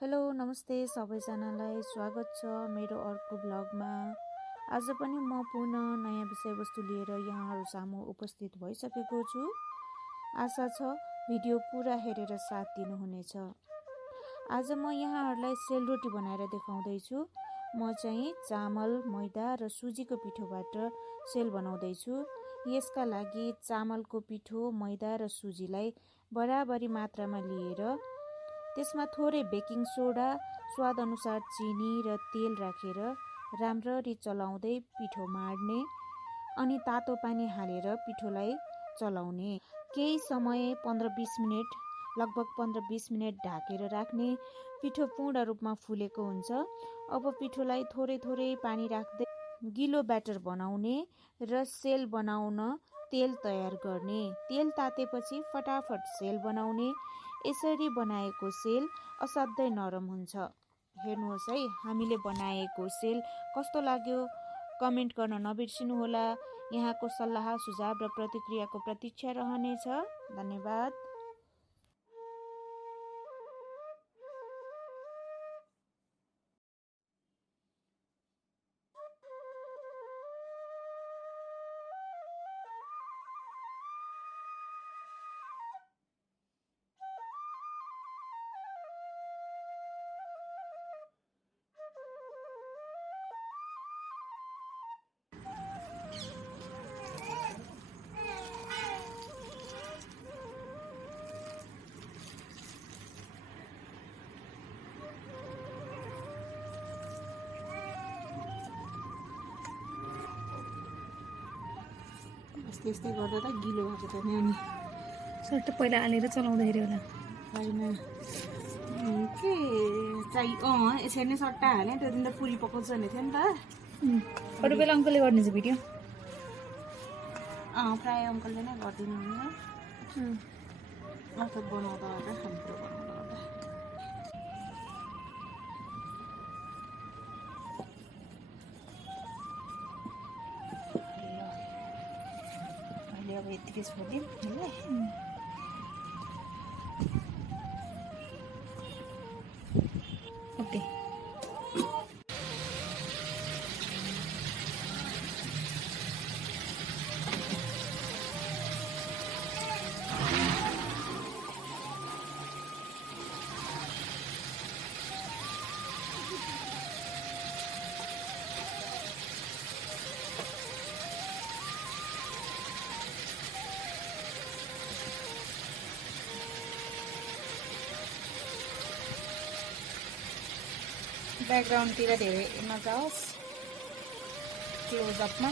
Hello नमस्ते सबैजनालाई स्वागत छ मेरो अर्को ब्लगमा। आज पनि म पुनः नयाँ विषयवस्तु लिएर यहाँहरू सामु उपस्थित भइसकेको छु। आशा छ भिडियो पुरा हेरेर साथ दिनुहुनेछ। आज म यहाँहरूलाई सेलरोटी बनाएर देखाउँदै छु। म चाहिँ चामल, मैदा र सुजीको पिठोबाट सेल बनाउँदै छु। यसका लागि चामलको पिठो, मैदा र सुजीलाई बराबरी मात्रामा लिएर त्यसमा थोरै बेकिङ सोडा, स्वाद अनुसार चिनी र तेल राखेर राम्ररी चलाउँदै पिठो माड्ने अनि तातो पानी हालेर पिठोलाई चलाउने। केही समय 15-20 मिनेट लगभग 15-20 मिनेट ढाकेर राख्ने। पिठो पूर्ण रूपमा फुलेको हुन्छ। अब पिठोलाई थोरै थोरै पानी राख्दै गिलो ब्याटर बनाउने र सेल बनाउन तेल तयार गर्ने। तेल तातेपछि फटाफट सेल बनाउने। यसरी बनाएको सेल असाध्यै नरम हुन्छ। हेर्नुहोस् है, हामीले बनाएको सेल कस्तो लाग्यो कमेन्ट गर्न नबिर्सिनुहोला। यहाँको सल्लाह सुझाव र प्रतिक्रियाको प्रतीक्षा रहनेछ। धन्यवाद। त्यस्तै गर्दा त गिलो भएको त नानी सट्ट पहिला हालेर चलाउँदा हेऱ्यो होला। होइन के चाहिँ यसरी नै सट्टा हालेँ। त्यो दिन त पुरी पकाउँछ भने थियो नि त। अरू बेला अङ्कलले गरिदिन्छ भिडियो। प्रायः अङ्कलले नै गरिदिनु हुन्छ। अर्थात् बनाउँदा होला खानेकुरो बनाउँदा होला। अहिले अब यतिकै छोडिदिउँ यसलाई। ओके। ब्याकग्राउन्डतिर धेरै नजाओस्, क्लोजअपमा।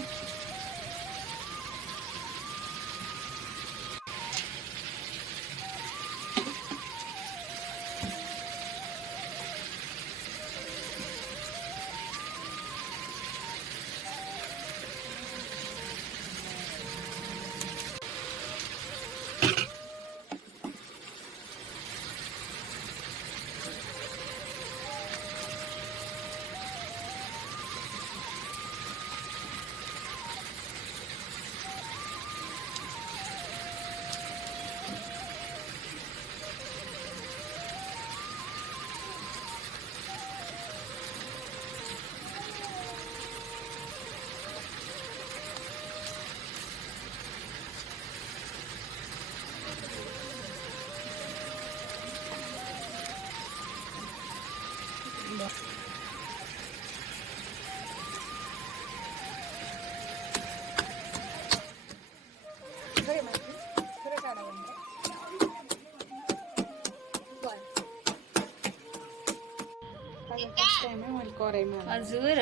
हजुर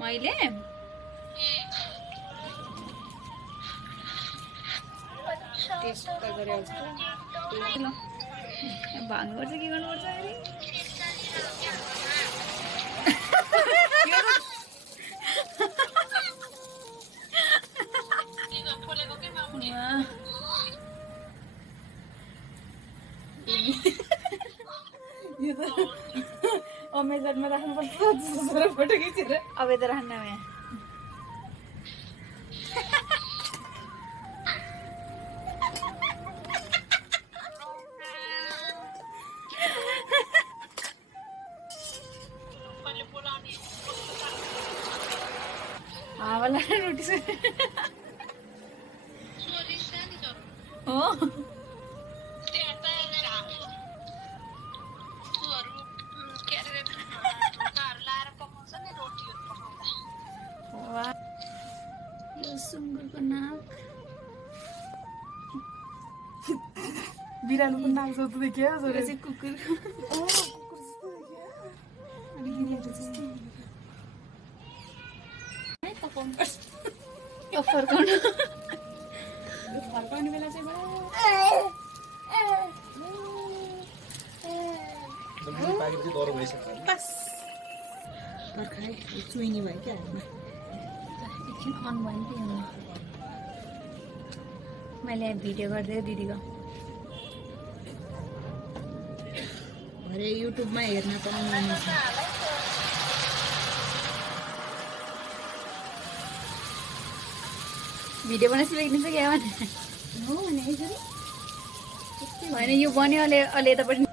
मैले भन्नुपर्छ के गर्नुपर्छ अमेजनमा राख्नुपर्छ फोटो खिचेर। अब यता राख्न यहाँ रोटी हो वाह, यो सुँगुरको नाक बिरालोको नाक जस्तो देखियो यो चाहिँ कुकुरको यो फर्काउनु फर्काउने बेला चाहिँ बस पर्खाइ चुइनी भयो क्या हातमा एकछिन अन भयो नि त्यो मैले भिडियो गरिदिएँ दिदीको भरे युट्युबमा हेर्न पाउनु भिडियो बनाएपछि लेखिदिन्छ क्या भने हो भने यसरी होइन यो बन्यो अलि अलि यतापट्टि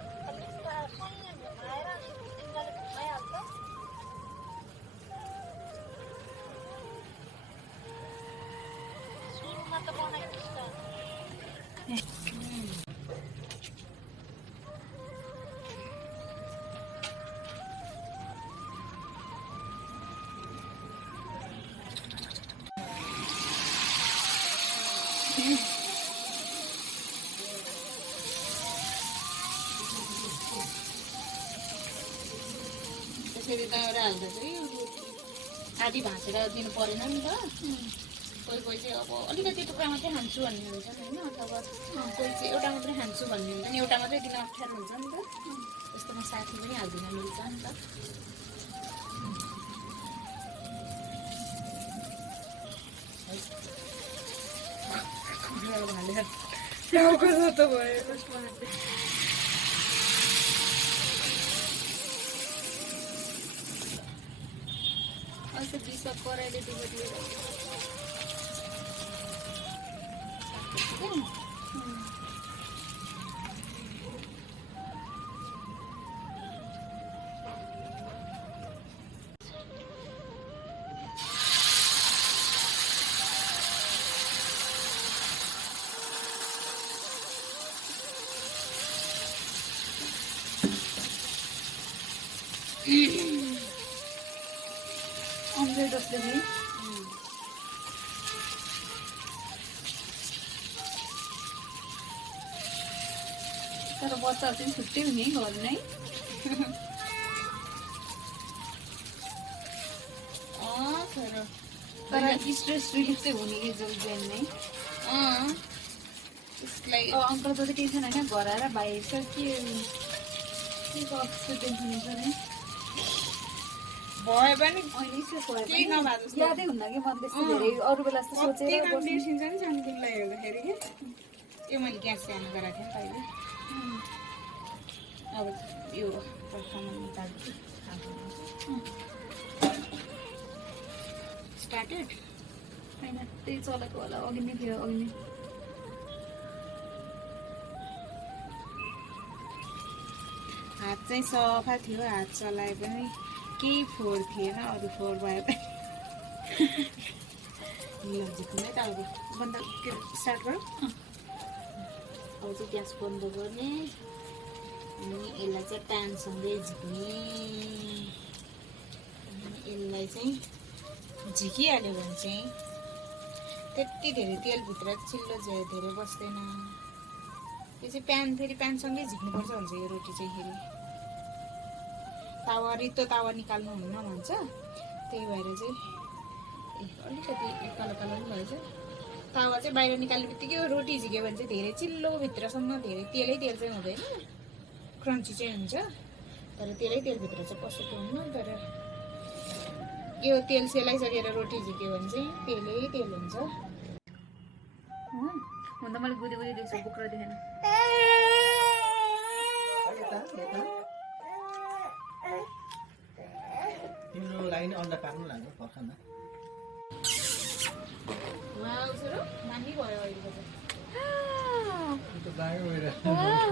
त्यसरी दाउरा हाल्दा चाहिँ आधी भाँचेर दिनु परेन नि त कोही कोही चाहिँ अब अलिकति टुक्रा मात्रै खान्छु भन्ने हुन्छ होइन अथवा कोही चाहिँ एउटा मात्रै खान्छु भन्ने हुन्छ नि एउटा मात्रै दिन अप्ठ्यारो हुन्छ नि त त्यस्तोमा साथी पनि हालिदिन मिल्छ नि त टाउको जस्तो भयो अस्ति बिसप कराइले दिएको अम्बे जसले नि तर बच्चाहरू चाहिँ छुट्टै हुने घर नै तर स्ट्रेस रिलिफ चाहिँ हुने कि जो जेन नै अङ्कल त टेन्सन होइन घर आएर भाइ छ के को अफिसको टेन्सन हुन्छ नि भयो पनि अहिले स्ट्रेस भयो केही नभए जस्तो यादै हुन्न कि मैले त्यस्तो धेरै अरू बेला जस्तो कति सोचेर काम बिर्सिन्छ नि सानोलाई हेर्दाखेरि कि यो मैले ग्यास स्यान गराएको थिएँ पहिले अब यो पर्खामा निकाल्छु स्टार्टेड होइन त्यही चलेको होला अघि नै थियो अघि नै हात चाहिँ सफा थियो हात चलाए पनि केही फोहोर थिएन अरू फोहोर भए पनि झिक्ने त अब बन्द के स्टार्ट गरौँ अब चाहिँ ग्यास बन्द गर्ने अनि यसलाई चाहिँ प्यानसँगै झिक्ने यसलाई चाहिँ झिकिहाल्यो भने चाहिँ त्यति धेरै तेलभित्र चिल्लो धेरै बस्दैन यो चाहिँ प्यान फेरि प्यानसँगै झिक्नुपर्छ भन्छ यो रोटी चाहिँ फेरि तावा रित्तो तावा निकाल्नु हुन्न भन्छ त्यही भएर चाहिँ अलिकति कालो कालो पनि भएछ तावा चाहिँ बाहिर निकाल्ने बित्तिकै यो रोटी झिक्यो भने चाहिँ धेरै चिल्लो भित्रसम्म धेरै तेलै तेल चाहिँ हुँदैन क्रन्ची चाहिँ हुन्छ तर तेलै तेलभित्र चाहिँ पसेको हुन्न तर यो तेल सेलाइसकेर रोटी झिक्यो भने चाहिँ तेलै तेल हुन्छ हुन त मैले गुदी गुदी देख्छु कुखुरा देखेन तिम्रो लागि नै अन्डा पाक्नु लाग्यो पर्खामा मानी भयो अहिले त्यो दामी भइरहेको वाह